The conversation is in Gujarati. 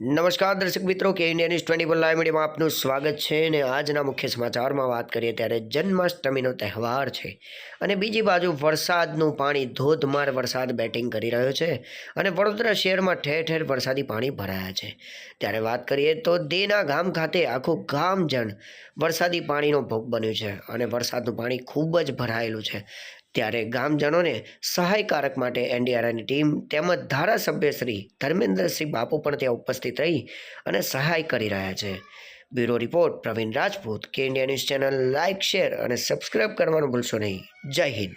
નમસ્કાર દર્શક મિત્રો, કે India news twenty four live મીડિયામાં આપનું સ્વાગત છે અને આજના મુખ્ય સમાચારમાં વાત કરીએ ત્યારે જન્માષ્ટમીનો તહેવાર છે અને બીજી બાજુ વરસાદનું પાણી ધોધમાર વરસાદ બેટિંગ કરી રહ્યો છે અને વડોદરા શહેરમાં ઠેર ઠેર વરસાદી પાણી ભરાયા છે. ત્યારે વાત કરીએ તો દેના ગામ ખાતે આખું ગામ જણ વરસાદી પાણીનો ભોગ બન્યું છે અને વરસાદનું પાણી ખૂબ જ ભરાયેલું છે. ત્યારે ગામજનોને સહાયકારક માટે એનડીઆરએફની ટીમ તેમજ ધારાસભ્ય શ્રી ધર્મેન્દ્રસિંહ બાપુ પણ ત્યાં ઉપસ્થિત રહી અને સહાય કરી રહ્યા છે. બ્યુરો રિપોર્ટ પ્રવીણ રાજપૂત, કે India news channel like, share અને સબસ્ક્રાઇબ કરવાનું ભૂલશો નહીં. જય હિન્દ.